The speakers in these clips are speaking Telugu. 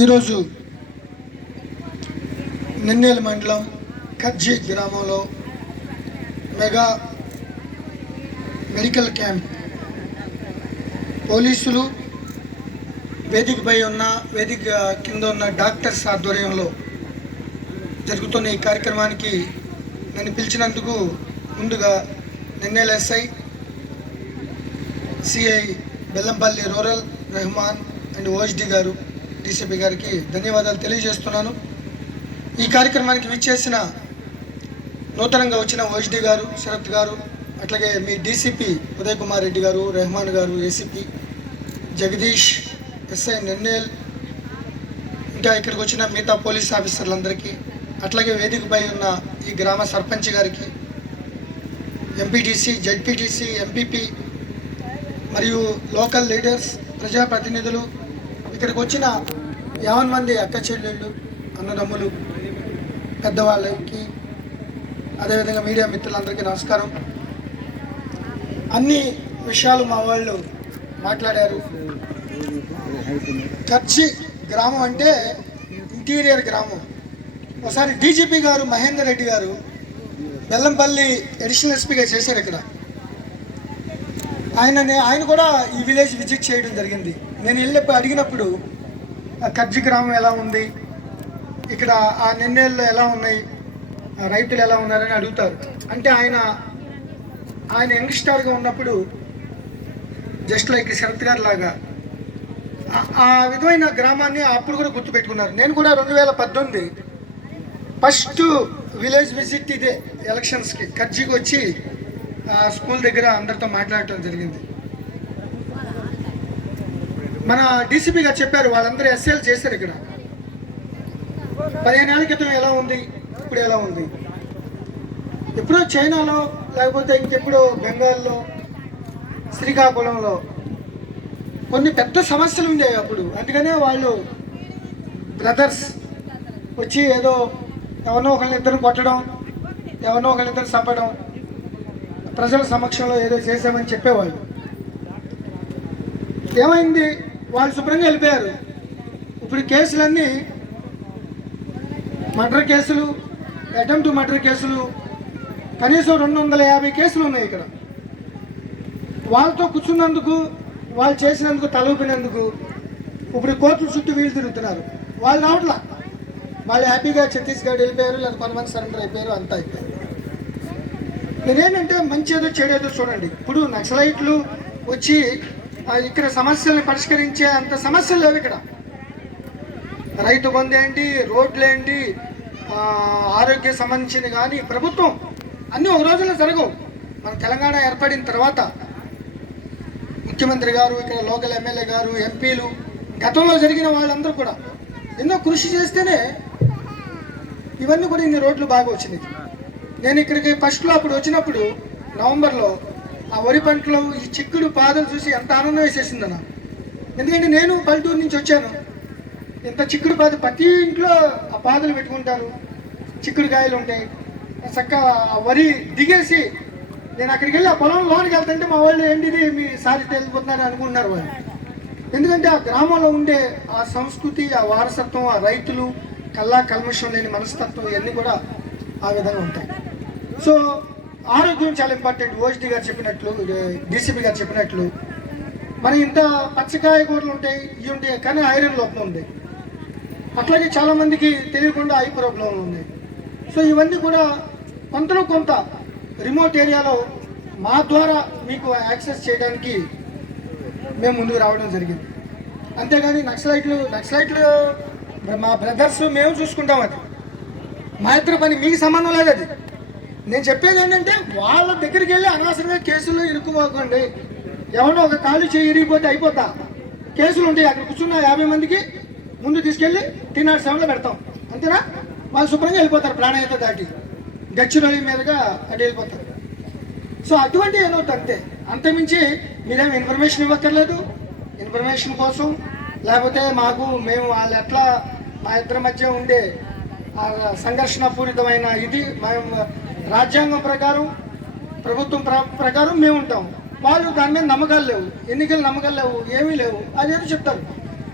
ఈరోజు నిన్నేలు మండలం కజ్జి గ్రామంలో మెగా మెడికల్ క్యాంప్ పోలీసులు వేదికపై ఉన్న వేదిక కింద ఉన్న డాక్టర్స్ ఆధ్వర్యంలో జరుగుతున్న ఈ కార్యక్రమానికి నన్ను పిలిచినందుకు ముందుగా నిన్నేలు SI CI Bellampalli rural Rehman and OSD గారు డీసీపీ గారికి ధన్యవాదాలు తెలియజేస్తున్నాను. ఈ కార్యక్రమానికి విచ్చేసిన నూతనంగా వచ్చిన ఓఎస్డి గారు శరత్ గారు, అట్లాగే మీ డీసీపీ ఉదయ్ కుమార్ రెడ్డి గారు, రెహమాన్ గారు, ఏసీపీ జగదీష్, ఎస్ఐ నిన్నేల్, ఇంకా ఇక్కడికి వచ్చిన మిగతా పోలీస్ ఆఫీసర్లందరికీ, అట్లాగే వేదికపై ఉన్న ఈ గ్రామ సర్పంచ్ గారికి, ఎంపీటీసీ, జెడ్పీటీసీ, ఎంపీపీ మరియు లోకల్ లీడర్స్, ప్రజాప్రతినిధులు, ఇక్కడికి వచ్చిన 50 మంది అక్క చెల్లెళ్ళు, అన్నదమ్ములు, పెద్దవాళ్ళకి, అదేవిధంగా మీడియా మిత్రులందరికీ నమస్కారం. అన్ని విషయాలు మా వాళ్ళు మాట్లాడారు. కచ్చి గ్రామం అంటే ఇంటీరియర్ గ్రామం. ఒకసారి డీజీపీ గారు మహేందర్ రెడ్డి గారు బెల్లంపల్లి అడిషనల్ ఎస్పీగా చేశారు ఇక్కడ. ఆయన కూడా ఈ విలేజ్ విజిట్ చేయడం జరిగింది. నేను వెళ్ళినప్పుడు అడిగినప్పుడు కజ్జి గ్రామం ఎలా ఉంది, ఇక్కడ ఆ నిన్నేళ్ళు ఎలా ఉన్నాయి, రైతులు ఎలా ఉన్నారని అడుగుతారు. అంటే ఆయన యంగ్స్టార్గా ఉన్నప్పుడు జస్ట్ లైక్ శరత్ గారు లాగా ఆ విధమైన గ్రామాన్ని అప్పుడు కూడా గుర్తుపెట్టుకున్నారు. నేను కూడా 2018 ఫస్ట్ విలేజ్ విజిట్ ఇదే ఎలక్షన్స్కి కజ్జికి వచ్చి స్కూల్ దగ్గర అందరితో మాట్లాడటం జరిగింది. మన డీసీపీ గారు చెప్పారు, వాళ్ళందరూ ఎస్ఎల్ చేశారు. ఇక్కడ 15 ఏళ్ల క్రితం ఎలా ఉంది, ఇప్పుడు ఎలా ఉంది. ఎప్పుడో చైనాలో, లేకపోతే ఇంకెప్పుడో బెంగాల్లో, శ్రీకాకుళంలో కొన్ని పెద్ద సమస్యలు ఉండేవి అప్పుడు. అందుకనే వాళ్ళు బ్రదర్స్ వచ్చి ఏదో ఎవరినో ఒకరిద్దరు కొట్టడం, ఎవరినో ఒకరిద్దరు చంపడం, ప్రజల సమక్షంలో ఏదో చేశామని చెప్పేవాళ్ళు. ఏమైంది, వాళ్ళు శుభ్రంగా వెళ్ళిపోయారు. ఇప్పుడు కేసులన్నీ మర్డర్ కేసులు, అటెంప్ట్ మర్డర్ కేసులు, కనీసం 250 కేసులు ఉన్నాయి ఇక్కడ. వాళ్ళతో కూర్చున్నందుకు, వాళ్ళు చేసినందుకు, తలూపినందుకు ఇప్పుడు కోర్టుల చుట్టూ వీళ్ళు తిరుగుతున్నారు. వాళ్ళు రావట్లా, వాళ్ళు హ్యాపీగా ఛత్తీస్గఢ్ వెళ్ళిపోయారు, లేదా కొంతమంది సరెండర్ అయిపోయారు, అంతా అయిపోయారు. నేనేంటంటే మంచి ఏదో చెడేదో చూడండి. ఇప్పుడు నక్సలైట్లు వచ్చి ఇక్కడ సమస్యల్ని పరిష్కరించే అంత సమస్యలు లేవు ఇక్కడ. రైతు బంధు ఏంటి, రోడ్లు ఏంటి, ఆరోగ్య సంబంధించిన కానీ ప్రభుత్వం అన్నీ ఒక రోజుల్లో జరగవు. మన తెలంగాణ ఏర్పడిన తర్వాత ముఖ్యమంత్రి గారు, ఇక్కడ లోకల్ ఎమ్మెల్యే గారు, ఎంపీలు, గతంలో జరిగిన వాళ్ళందరూ కూడా ఎన్నో కృషి చేస్తేనే ఇవన్నీ కూడా ఇన్ని రోడ్లు బాగా వచ్చినాయి. నేను ఇక్కడికి ఫస్ట్లో అప్పుడు వచ్చినప్పుడు నవంబర్లో ఆ వరి పంటలో ఈ చిక్కుడు పాదలు చూసి ఎంత ఆనందం వేసేసిందన్న. ఎందుకంటే నేను పల్లెటూరు నుంచి వచ్చాను. ఇంత చిక్కుడు పాద ప్రతి ఇంట్లో ఆ పాదలు పెట్టుకుంటారు, చిక్కుడు కాయలు ఉంటాయి. చక్కగా ఆ వరి దిగేసి నేను అక్కడికి వెళ్ళి ఆ పొలం లోనికి వెళ్తుంటే మా వాళ్ళు ఏంటిది మీ సాధితే వెళ్ళిపోతున్నారు అనుకుంటున్నారు వాళ్ళు. ఎందుకంటే ఆ గ్రామంలో ఉండే ఆ సంస్కృతి, ఆ వారసత్వం, ఆ రైతులు, కల్మషం లేని మనస్తత్వం, ఇవన్నీ కూడా ఆ విధంగా ఉంటాయి. సో ఆరోగ్యం చాలా ఇంపార్టెంట్. ఓఎస్డి గారు చెప్పినట్లు, డీసీపీ గారు చెప్పినట్లు, మరి ఇంత పచ్చకాయ కూరలు ఉంటాయి, ఇవి ఉంటాయి, కానీ ఐరన్ లోపం ఉంది. అట్లాగే చాలామందికి తెలియకుండా ఐ ప్రాబ్లంలు ఉన్నాయి. సో ఇవన్నీ కూడా కొంతలో కొంత రిమోట్ ఏరియాలో మా ద్వారా మీకు యాక్సెస్ చేయడానికి మేము ముందుకు రావడం జరిగింది. అంతేగాని నక్సలైట్లు మా బ్రదర్స్ మేము చూసుకుంటాం, అది మా ఇద్దరు పని, మీకు సంబంధం లేదు. అది నేను చెప్పేది ఏంటంటే వాళ్ళ దగ్గరికి వెళ్ళి అనవసరంగా కేసులు ఇరుక్కుపోకండి. ఎవరో ఒక కాలు చేయి ఇరిగిపోతే అయిపోతా, కేసులు ఉంటాయి. అక్కడ కూర్చున్న 50 మందికి ముందు తీసుకెళ్ళి T07లో పెడతాం, అంతేనా? వాళ్ళు శుభ్రంగా వెళ్ళిపోతారు, ప్రాణాయత దాటి గచ్చిరోలి మీదుగా అటు వెళ్ళిపోతారు. సో అటువంటి ఏమవుతుంది అంతే, అంతమించి మీరేం ఇన్ఫర్మేషన్ ఇవ్వక్కర్లేదు. ఇన్ఫర్మేషన్ కోసం లేకపోతే మేము వాళ్ళు ఎట్లా మా ఇద్దరి మధ్య ఉండే సంఘర్షణ పూరితమైన ఇది మేము రాజ్యాంగం ప్రకారం, ప్రభుత్వం ప్రకారం మేము ఉంటాం. వాళ్ళు దాని మీద నమ్మకాలు లేవు, ఎన్నికలు నమ్మకాలు లేవు, ఏమీ లేవు, అదేదో చెప్తారు.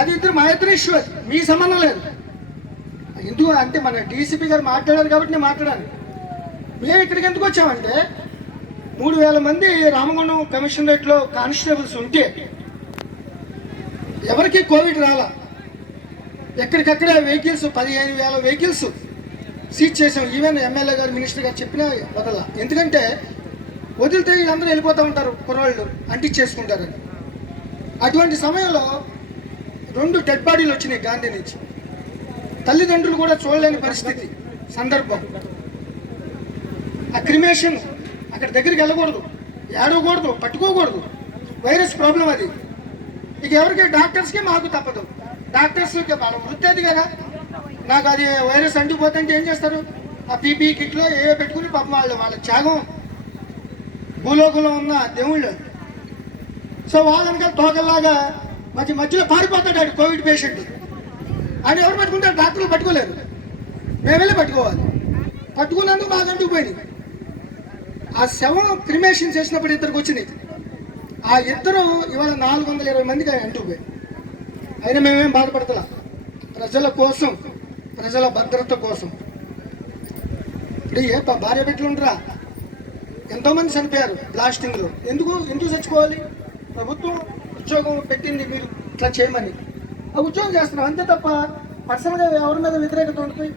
అది మా ఇద్దరు ఇష్యూ, అది మీ సంబంధం లేదు. ఎందుకు అంటే మన డీసీపీ గారు మాట్లాడారు కాబట్టి నేను మాట్లాడాను. మేము ఇక్కడికి ఎందుకు వచ్చామంటే 3000 మంది రామగుండం కమిషనరేట్లో కానిస్టేబుల్స్ ఉంటే ఎవరికి కోవిడ్ రాలా. ఎక్కడికక్కడ వెహికల్స్ 15,000 వెహికల్స్ సీజ్ చేసాం. ఈవెన్ ఎమ్మెల్యే గారు, మినిస్టర్ గారు చెప్పినా వదల. ఎందుకంటే వదిలితే వీళ్ళందరూ వెళ్ళిపోతూ ఉంటారు, కుర్రాళ్ళు అంటించేసుకుంటారని. అటువంటి సమయంలో 2 డెడ్ బాడీలు వచ్చినాయి గాంధీ నుంచి. తల్లిదండ్రులు కూడా చూడలేని పరిస్థితి సందర్భం. ఆ క్రిమేషన్ అక్కడ దగ్గరికి వెళ్ళకూడదు, ఏడవకూడదు, పట్టుకోకూడదు. వైరస్ ప్రాబ్లం అది. ఇక ఎవరికి డాక్టర్స్కి మాకు తప్పదు. డాక్టర్స్కి వాళ్ళ వృత్తి అది కదా. నాకు అది వైరస్ అంటుకుపోతుంటే ఏం చేస్తారు? ఆ పీపీ కిట్లో ఏవో పెట్టుకుని పాపం వాళ్ళ త్యాగం భూలోకంలో ఉన్న దేవుళ్ళు. సో వాళ్ళనికల్ తోకల్లాగా మధ్యలో పారిపోతాడు కోవిడ్ పేషెంట్. ఆయన ఎవరు పట్టుకుంటారు? డాక్టర్లు పట్టుకోలేరు, మేము వెళ్ళి పట్టుకోవాలి. పట్టుకున్నందుకు మాకు అంటుకుపోయింది. ఆ శవం క్రిమేషన్ చేసినప్పుడు ఇద్దరికి వచ్చినాయి. ఆ ఇద్దరు ఇవాళ 420 మందికి అంటుకుపోయి. అయినా మేమేం బాధపడతలా. ప్రజల కోసం, ప్రజల భద్రత కోసం. ఇప్పుడు ఏ భార్య బిడ్డలు ఉండరా? ఎంతోమంది చనిపోయారు బ్లాస్టింగ్లో. ఎందుకు చచ్చిపోవాలి? ప్రభుత్వం ఉద్యోగం పెట్టింది మీరు ఇట్లా చేయమని, ఆ ఉద్యోగం చేస్తున్నాం అంతే తప్ప పర్సనల్గా ఎవరి మీద వ్యతిరేకత ఉంటుంది.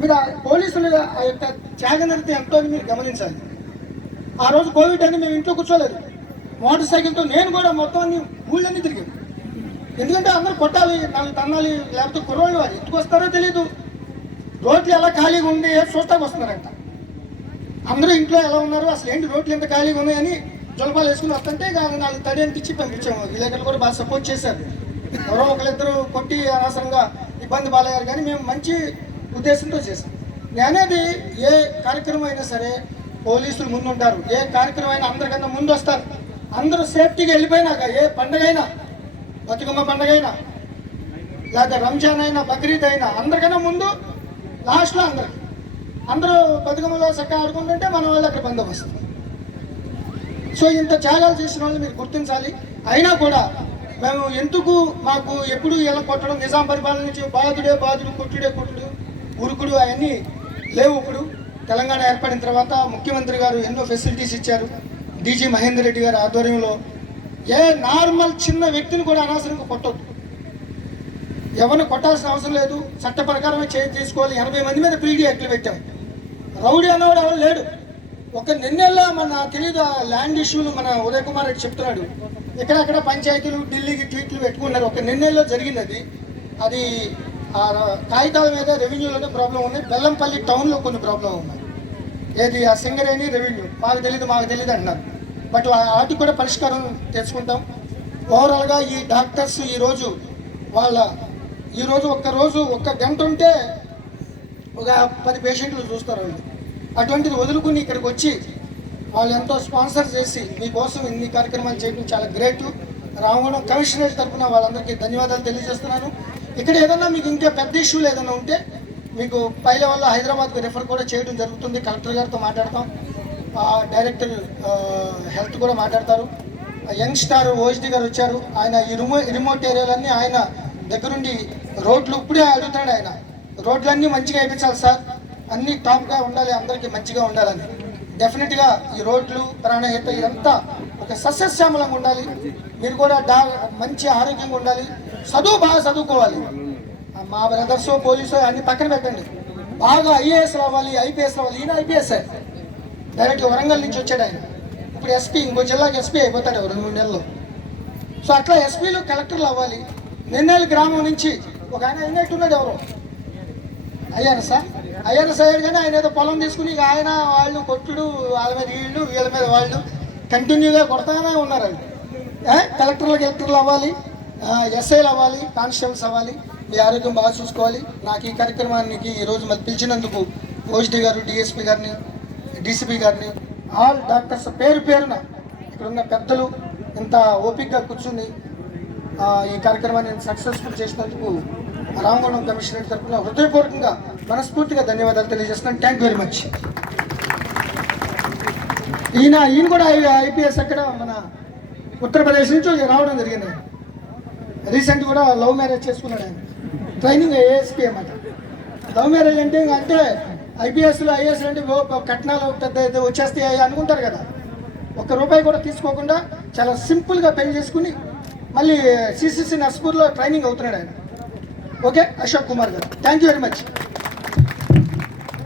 మీరు పోలీసులు ఆ యొక్క త్యాగనిరత ఎంతో అని మీరు గమనించాలి. ఆ రోజు కోవిడ్ అని మేము ఇంట్లో కూర్చోలేదు. మోటార్ సైకిల్తో నేను కూడా మొత్తం అన్ని ఊళ్ళన్నీ తిరిగాను. ఎందుకంటే అందరూ కొట్టాలి, 4 తన్నాలి, లేకపోతే కుర్రోళ్ళు వారు ఎందుకు వస్తారో తెలియదు. రోడ్లు ఎలా ఖాళీగా ఉంది చూస్తాకు వస్తున్నారంట. అందరూ ఇంట్లో ఎలా ఉన్నారు, అసలు ఏంటి రోడ్లు ఎంత ఖాళీగా ఉన్నాయని జలపాలు వేసుకుని వస్తుంటే 4 తడి అంటించి పంపించాము. విలేకరులు కూడా బాగా సపోర్ట్ చేశారు. ఎవరో ఒకరిద్దరు కొట్టి అనవసరంగా ఇబ్బంది బాలయ్యారు, కానీ మేము మంచి ఉద్దేశంతో చేశాం. నేనేది ఏ కార్యక్రమం అయినా సరే పోలీసులు ముందుంటారు. ఏ కార్యక్రమం అయినా అందరికన్నా ముందు వస్తారు. అందరూ సేఫ్టీగా వెళ్ళిపోయినాక ఏ పండుగ అయినా, బతుకమ్మ పండుగ అయినా, లేకపోతే రంజాన్ అయినా, బక్రీద్ అయినా అందరికన్నా ముందు లాస్ట్లో అందరూ బతుకమ్మలో చక్కగా ఆడుకుంటుంటే మన వాళ్ళు అక్కడ బందోబస్తు. సో ఇంత త్యాగాలు చేసిన వాళ్ళు మీరు గుర్తించాలి. అయినా కూడా మేము ఎందుకు మాకు ఎప్పుడు ఇలా కొట్టడం, నిజాం పరిపాలన నుంచి బాధుడు, కొట్టుడు, ఉరుకుడు అవన్నీ లేవు. ఇప్పుడు తెలంగాణ ఏర్పడిన తర్వాత ముఖ్యమంత్రి గారు ఎన్నో ఫెసిలిటీస్ ఇచ్చారు. డీజీ మహేందర్ రెడ్డి గారి ఆధ్వర్యంలో ఏ నార్మల్ చిన్న వ్యక్తిని కూడా అనవసరంగా కొట్టొద్దు. ఎవరిని కొట్టాల్సిన అవసరం లేదు. చట్ట ప్రకారమే చేసుకోవాలి. 80 మంది మీద పీడీ యాక్ట్లు పెట్టాం. రౌడీ అన్నవాడు ఎవరు లేడు. ఒక నిన్నెల్లా మన తెలీదు ల్యాండ్ ఇష్యూలు మన ఉదయ్ కుమార్ రెడ్డి చెప్తున్నాడు. ఎక్కడెక్కడ పంచాయతీలు ఢిల్లీకి ట్వీట్లు పెట్టుకున్నారు. ఒక నిన్నెల్లో జరిగింది. అది ఆ కాగితాల మీద రెవెన్యూలోనే ప్రాబ్లం ఉన్నాయి. బెల్లంపల్లి టౌన్లో కొన్ని ప్రాబ్లం ఉన్నాయి. ఏది ఆ సింగరేణి రెవెన్యూ మాకు తెలియదు అంటున్నారు. బట్ వాటికి కూడా పరిష్కారం తెచ్చుకుంటాం. ఓవరాల్గా ఈ డాక్టర్స్ ఈరోజు ఒక్క గంట ఉంటే ఒక 10 పేషెంట్లు చూస్తారు వాళ్ళు. అటువంటిది వదులుకుని ఇక్కడికి వచ్చి వాళ్ళు ఎంతో స్పాన్సర్ చేసి మీకోసం ఇన్ని కార్యక్రమాలు చేయడం చాలా గ్రేట్. రామగుండం కమిషనరేట్ తరఫున వాళ్ళందరికీ ధన్యవాదాలు తెలియజేస్తున్నాను. ఇక్కడ ఏదన్నా మీకు ఇంకా పెద్ద ఇష్యూలు ఏదైనా ఉంటే మీకు పై లెవెల్లో హైదరాబాద్కు రిఫర్ కూడా చేయడం జరుగుతుంది. కలెక్టర్ గారితో మాట్లాడతాం, డైరెక్టర్ హెల్త్ కూడా మాట్లాడతారు. యంగ్ స్టార్ ఓఎస్డీ గారు వచ్చారు. ఆయన ఈ రిమోట్ ఏరియాలన్నీ ఆయన దగ్గరుండి రోడ్లు ఇప్పుడే అడుగుతాడు. ఆయన రోడ్లన్నీ మంచిగా వేయించాలి సార్, అన్నీ టాప్గా ఉండాలి, అందరికీ మంచిగా ఉండాలని. డెఫినెట్గా ఈ రోడ్లు, ప్రాణహిత ఇదంతా ఒక సస్యశ్యామలంగా ఉండాలి. మీరు కూడా మంచి ఆరోగ్యంగా ఉండాలి. బాగా చదువుకోవాలి. మా బ్రదర్స్ పోలీసు అన్ని పక్కన పెట్టండి. బాగా ఐఏఎస్ రావాలి, ఐపీఎస్ రావాలి. ఈయన ఐపీఎస్ డైరెక్ట్ వరంగల్ నుంచి వచ్చాడు ఆయన. ఇప్పుడు ఎస్పీ, ఇంకో జిల్లాకి ఎస్పీ అయిపోతాడు 2-3 నెలల్లో. సో అట్లా ఎస్పీలు, కలెక్టర్లు అవ్వాలి. నిన్నేళ్ళ గ్రామం నుంచి ఒక ఆయన అయినట్టున్నాడు. ఎవరో ఐఆర్ఎస్ అయ్యాడు, కానీ ఆయన ఏదో పొలం తీసుకుని ఇక ఆయన వాళ్ళు కొట్టుడు, వాళ్ళ మీద వీళ్ళ మీద వాళ్ళు కంటిన్యూగా కొడతానే ఉన్నారు. కలెక్టర్లు అవ్వాలి, ఎస్ఐలు అవ్వాలి, కానిస్టేబుల్స్ అవ్వాలి. మీ ఆరోగ్యం బాగా చూసుకోవాలి. నాకు ఈ కార్యక్రమానికి ఈరోజు మరి పిలిచినందుకు ఓఎస్డీ గారు, డిఎస్పీ గారిని, డీసీపీ గారిని, ఆల్ డాక్టర్స్ పేరున ఇక్కడున్న పెద్దలు ఇంత ఓపికగా కూర్చుని ఈ కార్యక్రమాన్ని సక్సెస్ఫుల్ చేసినందుకు రామగుండం కమిషనరేట్ తరఫున హృదయపూర్వకంగా మనస్ఫూర్తిగా ధన్యవాదాలు తెలియజేస్తున్నాను. Thank very much. ఈయన కూడా ఐపీఎస్ అక్కడ మన ఉత్తరప్రదేశ్ నుంచి రావడం జరిగింది ఆయన. రీసెంట్ కూడా లవ్ మ్యారేజ్ చేసుకున్నాడు ఆయన. ట్రైనింగ్ ఏఎస్పీ అన్నమాట. లవ్ మ్యారేజ్ అంటే ఐపీఎస్లు ఐఏఎస్లు అంటే కట్నాలు పెద్ద వచ్చేస్తాయి అనుకుంటారు కదా. ₹1 కూడా తీసుకోకుండా చాలా సింపుల్గా పెళ్లి చేసుకుని మళ్ళీ సిసిసి నర్స్పూర్లో ట్రైనింగ్ అవుతున్నాడు ఆయన. ఓకే, అశోక్ కుమార్ గారు, థ్యాంక్ యూ వెరీ మచ్.